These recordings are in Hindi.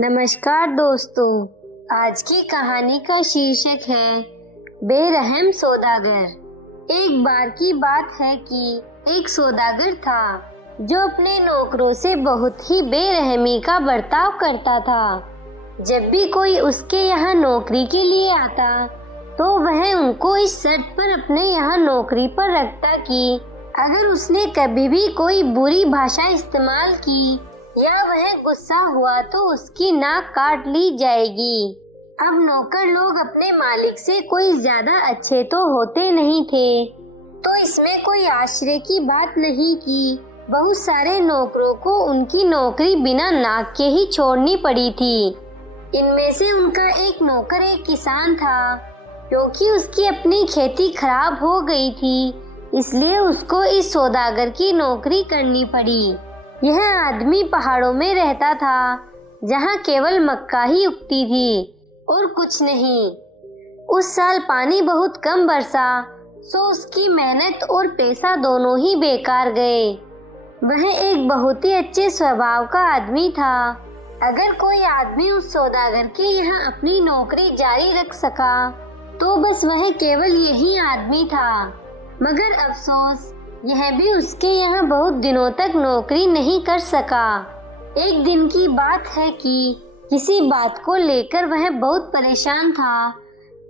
नमस्कार दोस्तों, आज की कहानी का शीर्षक है बेरहम सौदागर। एक बार की बात है कि एक सौदागर था जो अपने नौकरों से बहुत ही बेरहमी का बर्ताव करता था। जब भी कोई उसके यहाँ नौकरी के लिए आता तो वह उनको इस शर्त पर अपने यहाँ नौकरी पर रखता कि अगर उसने कभी भी कोई बुरी भाषा इस्तेमाल की या वह गुस्सा हुआ तो उसकी नाक काट ली जाएगी। अब नौकर लोग अपने मालिक से कोई ज्यादा अच्छे तो होते नहीं थे, तो इसमें कोई आश्चर्य की बात नहीं कि बहुत सारे नौकरों को उनकी नौकरी बिना नाक के ही छोड़नी पड़ी थी। इनमें से उनका एक नौकर एक किसान था। क्योंकि उसकी अपनी खेती खराब हो गई थी, इसलिए उसको इस सौदागर की नौकरी करनी पड़ी। यह आदमी पहाड़ों में रहता था, जहाँ केवल मक्का ही उगती थी और कुछ नहीं। उस साल पानी बहुत कम बरसा, सो उसकी मेहनत और पैसा दोनों ही बेकार गए। वह एक बहुत ही अच्छे स्वभाव का आदमी था। अगर कोई आदमी उस सौदागर के यहाँ अपनी नौकरी जारी रख सका तो बस वह केवल यही आदमी था। मगर अफसोस, यह भी उसके यहाँ बहुत दिनों तक नौकरी नहीं कर सका। एक दिन की बात है कि किसी बात को लेकर वह बहुत परेशान था।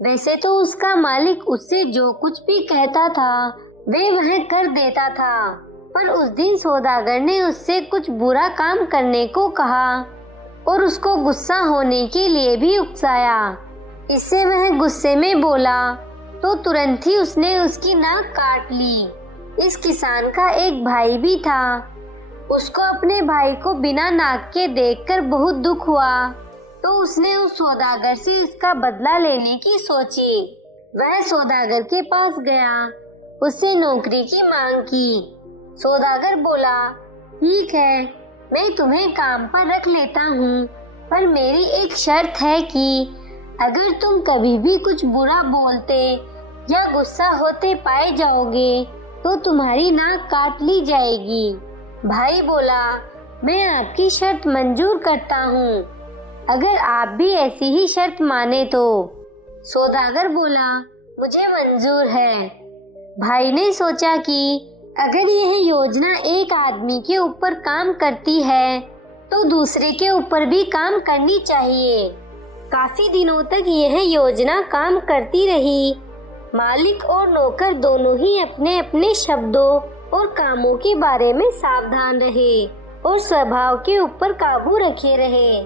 वैसे तो उसका मालिक उससे जो कुछ भी कहता था वह कर देता था, पर उस दिन सौदागर ने उससे कुछ बुरा काम करने को कहा और उसको गुस्सा होने के लिए भी उकसाया। इससे वह गुस्से में बोला तो तुरंत ही उसने उसकी नाक काट ली। इस किसान का एक भाई भी था। उसको अपने भाई को बिना नाक के देखकर बहुत दुख हुआ, तो उसने उस सौदागर से इसका बदला लेने की सोची। वह सौदागर के पास गया, उससे नौकरी की मांग की। सौदागर बोला, ठीक है, मैं तुम्हें काम पर रख लेता हूँ, पर मेरी एक शर्त है कि अगर तुम कभी भी कुछ बुरा बोलते या गुस्सा होते पाए जाओगे तो तुम्हारी नाक काट ली जाएगी। भाई बोला, मैं आपकी शर्त मंजूर करता हूँ, अगर आप भी ऐसी ही शर्त माने तो। सौदागर बोला, मुझे मंजूर है। भाई ने सोचा कि अगर यह योजना एक आदमी के ऊपर काम करती है तो दूसरे के ऊपर भी काम करनी चाहिए। काफी दिनों तक यह योजना काम करती रही। मालिक और नौकर दोनों ही अपने अपने शब्दों और कामों के बारे में सावधान रहे और स्वभाव के ऊपर काबू रखे रहे।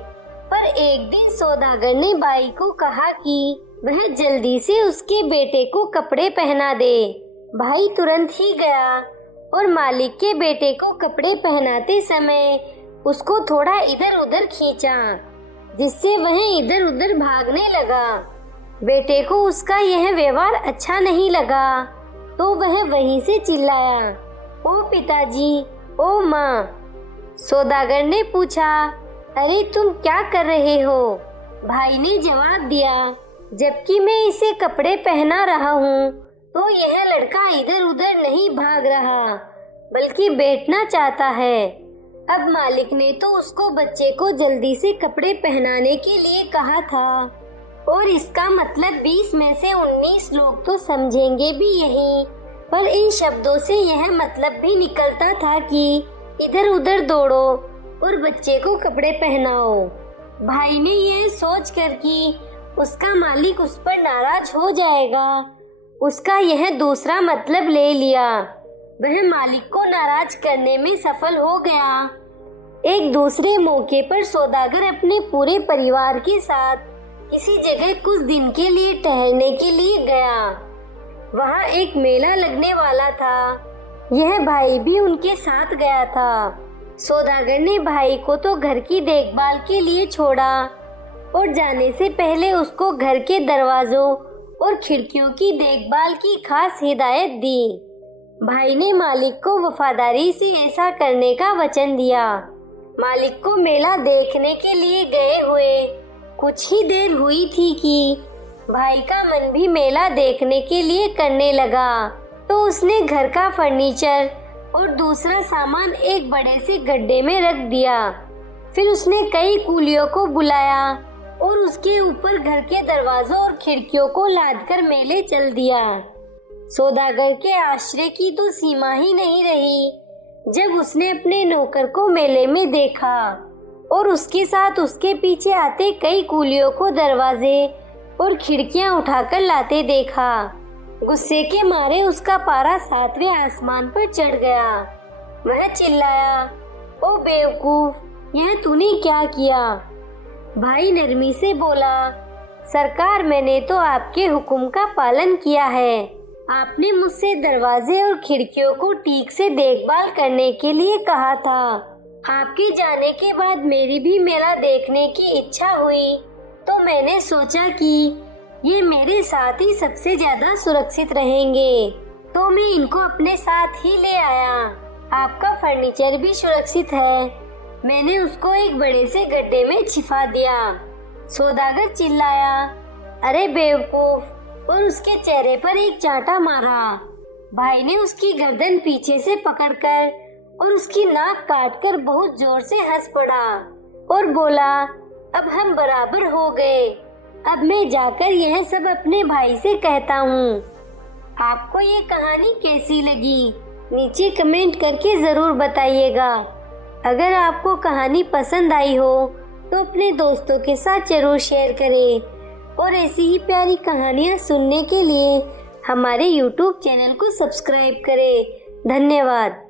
पर एक दिन सौदागर ने भाई को कहा कि वह जल्दी से उसके बेटे को कपड़े पहना दे। भाई तुरंत ही गया और मालिक के बेटे को कपड़े पहनाते समय उसको थोड़ा इधर उधर खींचा, जिससे वह इधर उधर भागने लगा। बेटे को उसका यह व्यवहार अच्छा नहीं लगा, तो वह वहीं से चिल्लाया, ओ पिताजी, ओ माँ। सौदागर ने पूछा, अरे तुम क्या कर रहे हो? भाई ने जवाब दिया, जबकि मैं इसे कपड़े पहना रहा हूँ तो यह लड़का इधर उधर नहीं भाग रहा, बल्कि बैठना चाहता है। अब मालिक ने तो उसको बच्चे को जल्दी से कपड़े पहनाने के लिए कहा था, और इसका मतलब 20 में से 19 लोग तो समझेंगे भी यही, पर इन शब्दों से यह मतलब भी निकलता था कि इधर उधर दौड़ो और बच्चे को कपड़े पहनाओ। भाई ने यह सोचकर कि उसका मालिक उस पर नाराज हो जाएगा, उसका यह दूसरा मतलब ले लिया। वह मालिक को नाराज करने में सफल हो गया। एक दूसरे मौके पर सौदागर अपने पूरे परिवार के साथ किसी जगह कुछ दिन के लिए टहलने के लिए गया। वहाँ एक मेला लगने वाला था। यह भाई भी उनके साथ गया था। सौदागर ने भाई को तो घर की देखभाल के लिए छोड़ा और जाने से पहले उसको घर के दरवाजों और खिड़कियों की देखभाल की खास हिदायत दी। भाई ने मालिक को वफादारी से ऐसा करने का वचन दिया। मालिक को मेला देखने के लिए गए हुए कुछ ही देर हुई थी कि भाई का मन भी मेला देखने के लिए करने लगा, तो उसने घर का फर्नीचर और दूसरा सामान एक बड़े से गड्ढे में रख दिया। फिर उसने कई कूलियों को बुलाया और उसके ऊपर घर के दरवाजों और खिड़कियों को लादकर मेले चल दिया। सौदागर के आश्चर्य की तो सीमा ही नहीं रही जब उसने अपने नौकर को मेले में देखा और उसके साथ उसके पीछे आते कई कूलियों को दरवाजे और खिड़कियां उठाकर लाते देखा। गुस्से के मारे उसका पारा 7वें आसमान पर चढ़ गया। वह चिल्लाया, ओ बेवकूफ, यह तूने क्या किया? भाई नरमी से बोला, सरकार, मैंने तो आपके हुक्म का पालन किया है। आपने मुझसे दरवाजे और खिड़कियों को ठीक से देखभाल करने के लिए कहा था। आपके जाने के बाद मेरी भी मेला देखने की इच्छा हुई तो मैंने सोचा कि ये मेरे साथ ही सबसे ज्यादा सुरक्षित रहेंगे, तो मैं इनको अपने साथ ही ले आया। आपका फर्नीचर भी सुरक्षित है। मैंने उसको एक बड़े से गड्ढे में छिपा दिया। सौदागर चिल्लाया, अरे बेवकूफ, और उसके चेहरे पर एक चांटा मारा। भाई ने उसकी गर्दन पीछे से पकड़कर और उसकी नाक काटकर बहुत जोर से हंस पड़ा और बोला, अब हम बराबर हो गए। अब मैं जाकर यह सब अपने भाई से कहता हूँ। आपको ये कहानी कैसी लगी नीचे कमेंट करके जरूर बताइएगा। अगर आपको कहानी पसंद आई हो तो अपने दोस्तों के साथ जरूर शेयर करें और ऐसी ही प्यारी कहानियाँ सुनने के लिए हमारे YouTube चैनल को सब्सक्राइब करें। धन्यवाद।